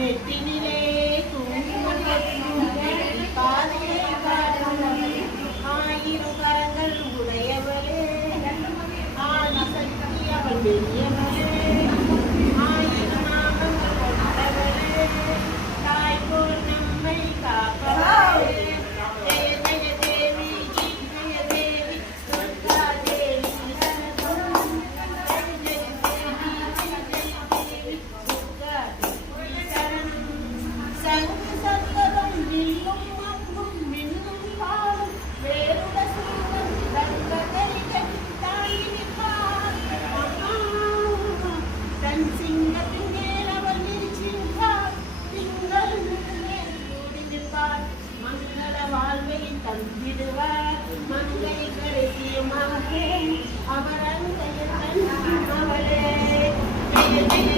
நெத்தினிலே குங்குமம் பாதையை காட்டுவளே ஆயிரம் கரங்கள் உடையவளே ஆதிசக்தி அவள் பெரியவளே ஆயிரம் நாமங்கள் கொண்டவளே தாய் போல் நம்மை காப்பவளே ஜெய ஜெய தேவி ஜெய தேவி துர்கா தேவி சரணம் ஜெய ஜெய தேவி துர்கா தேவி சரணம் சங்கு சக்கரம் வில்லும் அம்பும் மின்னும் பாலும் வேறுட சூழல் தங்க கரிகை தாங்கி நிற்பார் தன் சிங்கத்தின் மேல் அவள் நிற்கின்றார் திங்கள் மேல் கூடி நிற்பார் மங்கள வாழ்வை தந்திடுவார் மங்கை கடைசியமாக அவர் அங்கையன் அவளே ஜெய ஜெய